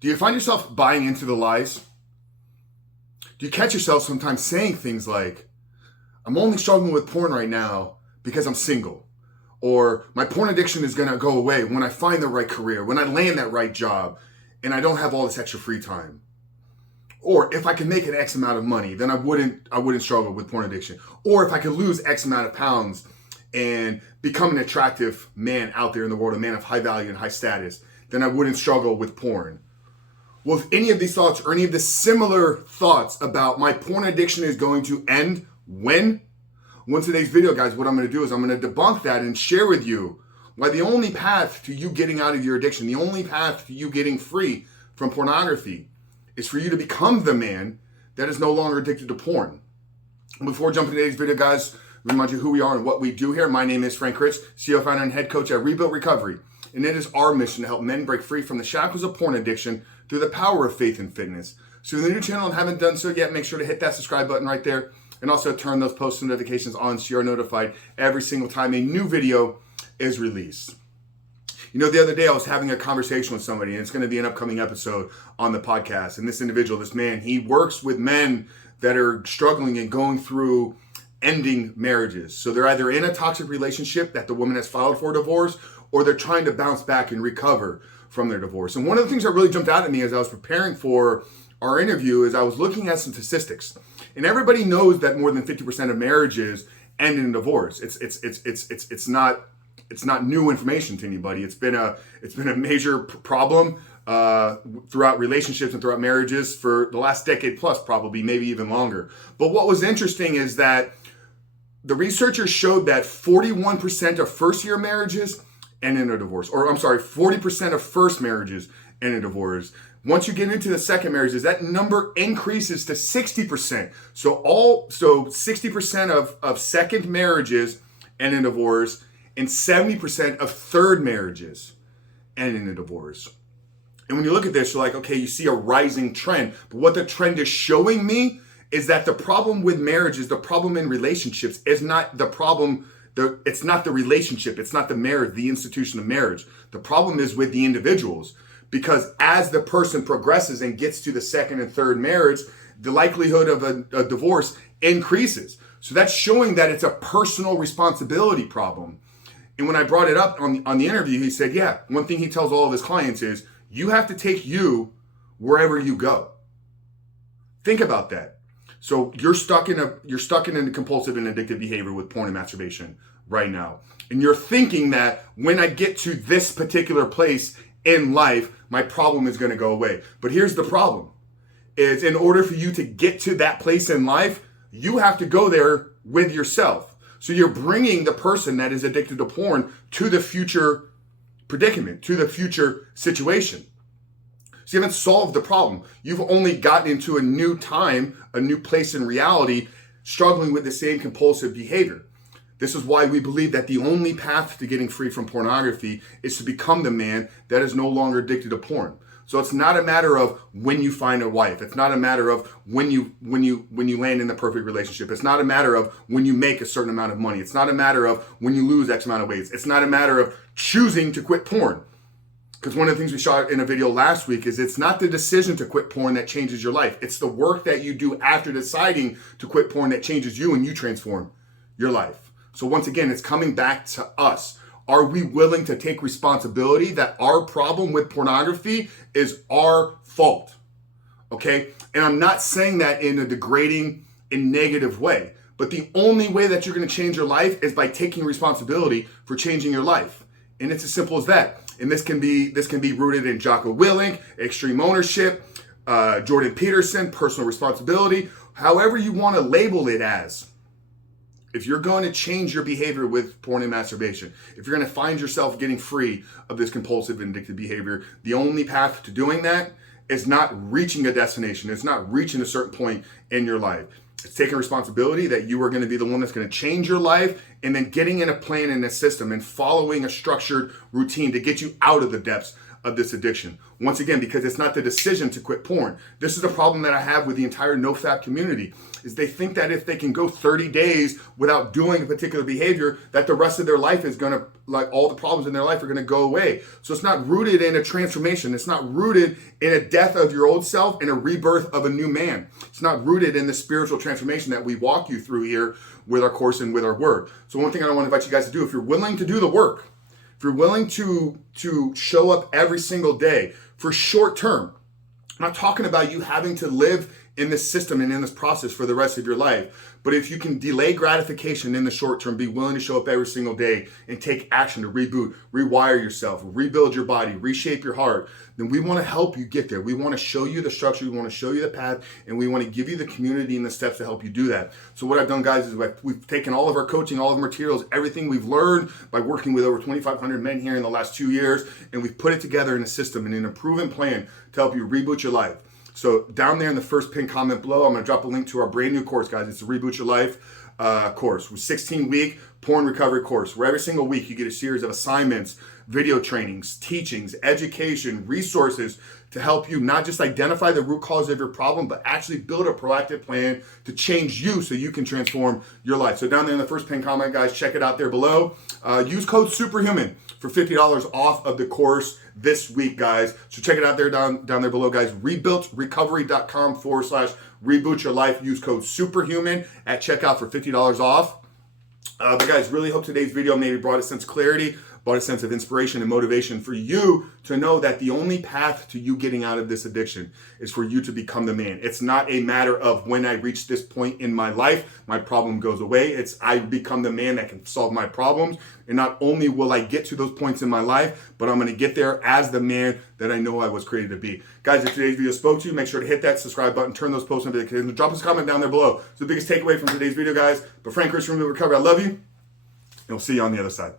Do you find yourself buying into the lies? Do you catch yourself sometimes saying things like, I'm only struggling with porn right now because I'm single? Or my porn addiction is going to go away when I find the right career, when I land that right job, and I don't have all this extra free time. Or if I can make an X amount of money, then I wouldn't struggle with porn addiction. Or if I could lose X amount of pounds and become an attractive man out there in the world, a man of high value and high status, then I wouldn't struggle with porn. Well, if any of these thoughts or any of the similar thoughts about my porn addiction is going to end when? Well, in today's video, guys, what I'm going to do is I'm going to debunk that and share with you why the only path to you getting out of your addiction, the only path to you getting free from pornography is for you to become the man that is no longer addicted to porn. Before jumping into today's video, guys, remind you who we are and what we do here. My name is Frank Rich, CEO, founder, and head coach at Rebuilt Recovery. And it is our mission to help men break free from the shackles of porn addiction through the power of faith and fitness. So if you're new channel and haven't done so yet, make sure to hit that subscribe button right there. And also turn those post notifications on so you're notified every single time a new video is released. You know, the other day I was having a conversation with somebody, and it's going to be an upcoming episode on the podcast. And this individual, this man, he works with men that are struggling and going through ending marriages. So they're either in a toxic relationship that the woman has filed for divorce, or they're trying to bounce back and recover from their divorce. And one of the things that really jumped out at me as I was preparing for our interview is I was looking at some statistics. And everybody knows that more than 50% of marriages end in divorce. It's not new information to anybody. It's been a major problem throughout relationships and throughout marriages for the last decade plus, probably, maybe even longer. But what was interesting is that the researchers showed that 41% of first-year marriages end in a divorce. Or, I'm sorry, 40% of first marriages end in divorce. Once you get into the second marriages, that number increases to 60%. So 60% of second marriages end in divorce, and 70% of third marriages end in a divorce. And when you look at this, you're like, okay, you see a rising trend. But what the trend is showing me is that the problem with marriages, the problem in relationships is not the problem. It's not the relationship. It's not the marriage, the institution of marriage. The problem is with the individuals. Because as the person progresses and gets to the second and third marriage, the likelihood of a divorce increases. So that's showing that it's a personal responsibility problem. And when I brought it up on the interview, he said, yeah, one thing he tells all of his clients is, you have to take you wherever you go. Think about that. So you're stuck in a compulsive and addictive behavior with porn and masturbation right now. And you're thinking that when I get to this particular place in life, my problem is going to go away. But here's the problem. Is in order for you to get to that place in life, you have to go there with yourself. So you're bringing the person that is addicted to porn to the future predicament, to the future situation. So you haven't solved the problem. You've only gotten into a new time, a new place in reality, struggling with the same compulsive behavior. This is why we believe that the only path to getting free from pornography is to become the man that is no longer addicted to porn. So it's not a matter of when you find a wife. It's not a matter of when you land in the perfect relationship. It's not a matter of when you make a certain amount of money. It's not a matter of when you lose X amount of weight. It's not a matter of choosing to quit porn. Because one of the things we shot in a video last week is it's not the decision to quit porn that changes your life. It's the work that you do after deciding to quit porn that changes you and you transform your life. So once again, it's coming back to us. Are we willing to take responsibility that our problem with pornography is our fault? Okay? And I'm not saying that in a degrading and negative way, but the only way that you're going to change your life is by taking responsibility for changing your life. And it's as simple as that. And this can be rooted in Jocko Willink, extreme ownership, Jordan Peterson, personal responsibility, however you want to label it as. If you're going to change your behavior with porn and masturbation, if you're going to find yourself getting free of this compulsive and addictive behavior, the only path to doing that is not reaching a destination. It's not reaching a certain point in your life. It's taking responsibility that you are going to be the one that's going to change your life, and then getting in a plan and a system and following a structured routine to get you out of the depths of this addiction. Once again, because it's not the decision to quit porn. This is the problem that I have with the entire NoFap community, is they think that if they can go 30 days without doing a particular behavior, that the rest of their life is gonna, like all the problems in their life are gonna go away. So it's not rooted in a transformation. It's not rooted in a death of your old self and a rebirth of a new man. It's not rooted in the spiritual transformation that we walk you through here with our course and with our word. So one thing I want to invite you guys to do, if you're willing to do the work, if you're willing to show up every single day for short term, I'm not talking about you having to live in this system and in this process for the rest of your life. But if you can delay gratification in the short term, be willing to show up every single day and take action to reboot, rewire yourself, rebuild your body, reshape your heart, then we want to help you get there. We want to show you the structure, we want to show you the path, and we want to give you the community and the steps to help you do that. So what I've done, guys, is we've taken all of our coaching, all of the materials, everything we've learned by working with over 2,500 men here in the last 2 years, and we've put it together in a system and in a proven plan to help you reboot your life. So down there in the first pinned comment below, I'm going to drop a link to our brand new course, guys. It's the Reboot Your Life course. With 16-week porn recovery course, where every single week you get a series of assignments, video trainings, teachings, education, resources to help you not just identify the root cause of your problem, but actually build a proactive plan to change you so you can transform your life. So down there in the first pinned comment, guys, check it out there below. Use code SUPERHUMAN for $50 off of the course this week, guys. So check it out there down there below, guys. rebuiltrecovery.com/reboot your life. Use code SUPERHUMAN at checkout for $50 off. But guys, really hope today's video maybe brought a sense of clarity, brought a sense of inspiration and motivation for you to know that the only path to you getting out of this addiction is for you to become the man. It's not a matter of when I reach this point in my life, my problem goes away. It's I become the man that can solve my problems. And not only will I get to those points in my life, but I'm going to get there as the man that I know I was created to be. Guys, if today's video spoke to you, make sure to hit that subscribe button, turn those post notifications, drop us a comment down there below. It's the biggest takeaway from today's video, guys. But Frank Chris from Recovery, I love you, and we'll see you on the other side.